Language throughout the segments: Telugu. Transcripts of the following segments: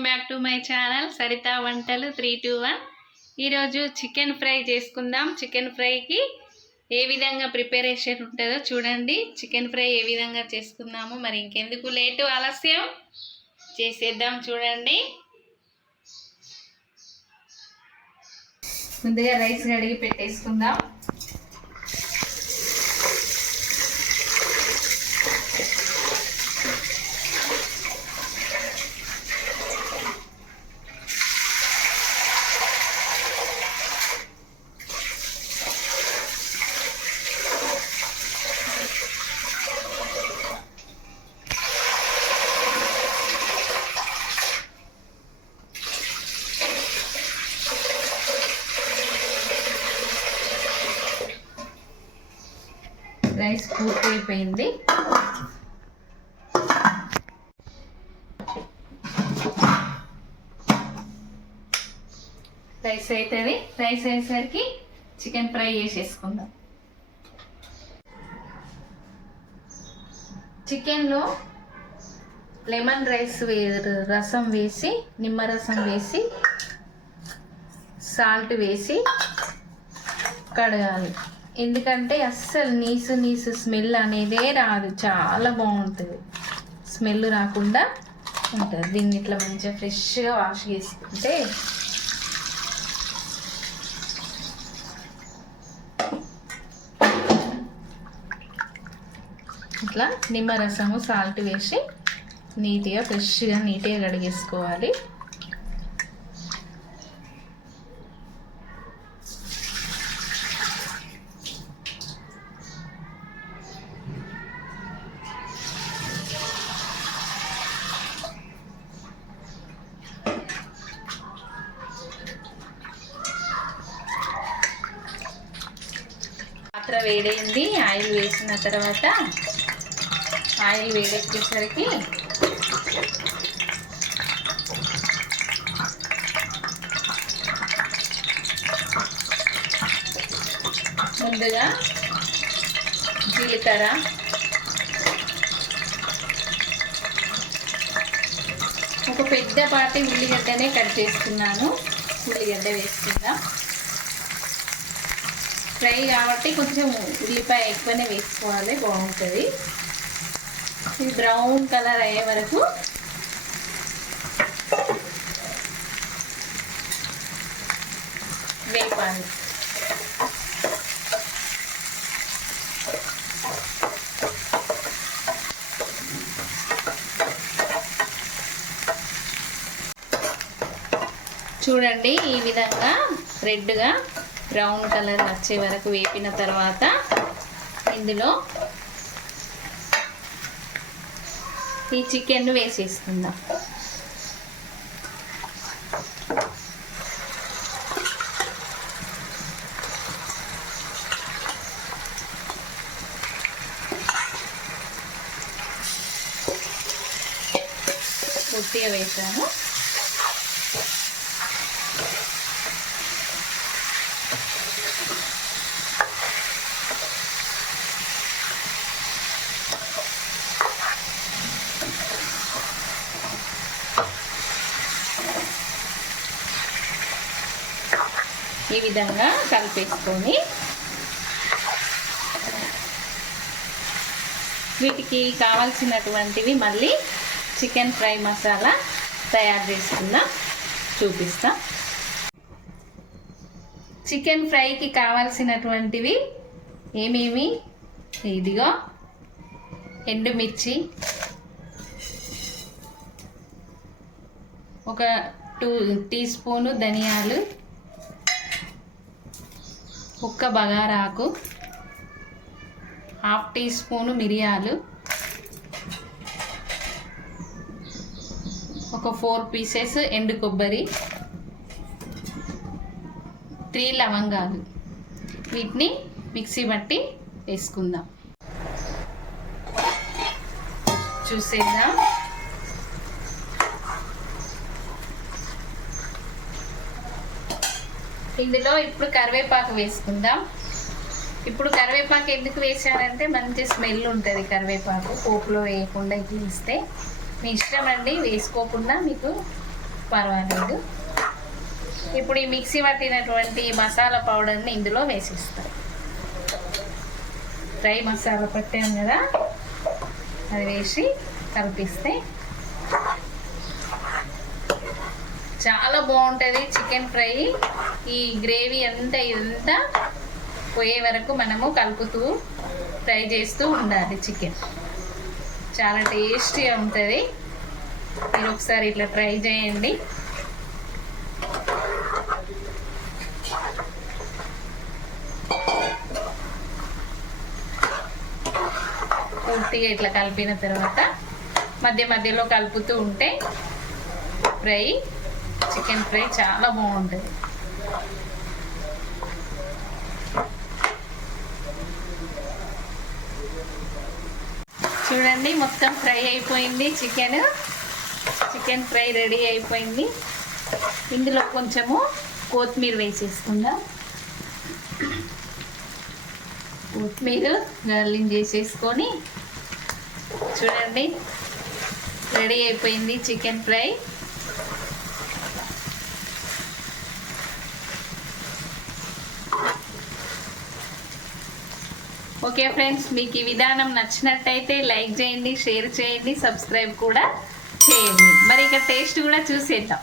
Welcome back to my channel Saritha వంటలు 321. ఈరోజు చికెన్ ఫ్రై చేసుకుందాం. చికెన్ ఫ్రైకి ఏ విధంగా ప్రిపరేషన్ ఉంటుందో చూడండి. చికెన్ ఫ్రై ఏ విధంగా చేసుకుందాము. మరి ఇంకెందుకు లేటు ఆలస్యం చేసేద్దాం. చూడండి, ముందుగా రైస్ కడిగి పెట్టేసుకుందాం. రైస్ పూర్తి అయిపోయింది. రైస్ అవుతుంది. రైస్ అయ్యేసరికి చికెన్ ఫ్రై చేసేసుకుందాం. చికెన్లో లెమన్ రసం వేసి, నిమ్మరసం వేసి, సాల్ట్ వేసి కడగాలి. ఎందుకంటే అస్సలు నీసు స్మెల్ అనేదే రాదు. చాలా బాగుంటుంది, స్మెల్ రాకుండా ఉంటుంది. దీన్ని ఇట్లా మంచిగా ఫ్రెష్గా వాష్ చేసుకుంటే ఇట్లా నిమ్మరసము సాల్ట్ వేసి నీట్గా ఫ్రెష్గా కడిగేసుకోవాలి. పాత్ర వేడైంది. ఆయిల్ వేసిన తర్వాత ఆయిల్ వేడెక్కేసరికి ముందుగా జీలకర్ర, ఒక పెద్దపాటి ఉల్లిగడ్డనే కట్ చేసుకున్నాను. ఉల్లిగడ్డ వేసుకుందాం. ఫ్రై కాబట్టి కొంచెం ఉల్లిపాయ ఎక్కువనే వేసుకోవాలి, బాగుంటుంది. ఇది బ్రౌన్ కలర్ అయ్యే వరకు వేపాలి. చూడండి, ఈ విధంగా రెడ్గా బ్రౌన్ కలర్ వచ్చే వరకు వేపిన తర్వాత ఇందులో ఈ చికెన్ వేసేసుకుందాం. పూర్తిగా వేసాము. ఈ విధంగా కలిపేసుకొని వీటికి కావాల్సినటువంటివి మళ్ళీ చికెన్ ఫ్రై మసాలా తయారు చేసుకుందాం, చూపిస్తాం. చికెన్ ఫ్రైకి కావాల్సినటువంటివి ఏమేమి, ఇదిగో ఎండుమిర్చి, ఒక 2 టీ స్పూను ధనియాలు, ఒక్క బగారాకు, 1/2 టీ స్పూను మిరియాలు, ఒక 4 పీసెస్ ఎండు కొబ్బరి, 3 లవంగాలు. వీటిని మిక్సీ బట్టి వేసుకుందాం. చూసేద్దాం. ఇందులో ఇప్పుడు కరివేపాకు వేసుకుందాం. ఇప్పుడు కరివేపాకు ఎందుకు వేసానంటే మంచి స్మెల్ ఉంటుంది. కరివేపాకు పోపులో వేయకుండా ఇట్లా ఇస్తే మీ ఇష్టం అండి, వేసుకోకుండా మీకు పర్వాలేదు. ఇప్పుడు ఈ మిక్సీ పట్టినటువంటి మసాలా పౌడర్ని ఇందులో వేసేస్తాం. ఫ్రై మసాలా పట్టాం కదా, అది వేసి కలిపిస్తే చాలా బాగుంటుంది చికెన్ ఫ్రై. ఈ గ్రేవీ అంతా ఇదంతా పోయే వరకు మనము కలుపుతూ ఫ్రై చేస్తూ ఉండాలి. చికెన్ చాలా టేస్టీగా ఉంటుంది. మీరు ఒకసారి ఇట్లా ట్రై చేయండి. పూర్తిగా ఇట్లా కలిపిన తర్వాత మధ్య మధ్యలో కలుపుతూ ఉంటే ఫ్రై, చికెన్ ఫ్రై చాలా బాగుంటుంది. చూడండి, మొత్తం ఫ్రై అయిపోయింది. చికెన్ ఫ్రై రెడీ అయిపోయింది. ఇందులో కొంచెము కొత్తిమీర వేసేసుకుందాం. కొత్తిమీర గార్లింగ్ చేసేసుకొని చూడండి, రెడీ అయిపోయింది చికెన్ ఫ్రై. ఓకే ఫ్రెండ్స్, మీకు ఈ విధానం నచ్చినట్టయితే లైక్ చేయండి, షేర్ చేయండి, సబ్స్క్రైబ్ కూడా చేయండి. మరి ఇక టేస్ట్ కూడా చూసేద్దాం.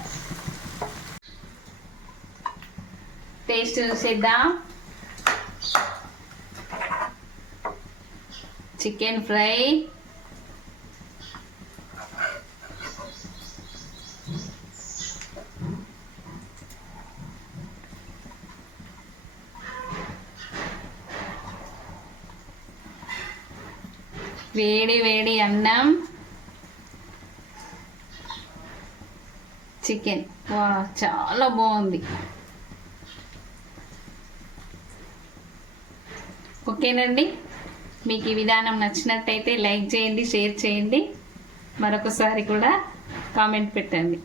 చికెన్ ఫ్రై వేడి వేడి అన్నం, చికెన్, వా చాలా బాగుంది. ఓకేనండి, మీకు ఈ విధానం నచ్చినట్టయితే లైక్ చేయండి, షేర్ చేయండి, మరొకసారి కూడా కామెంట్ పెట్టండి.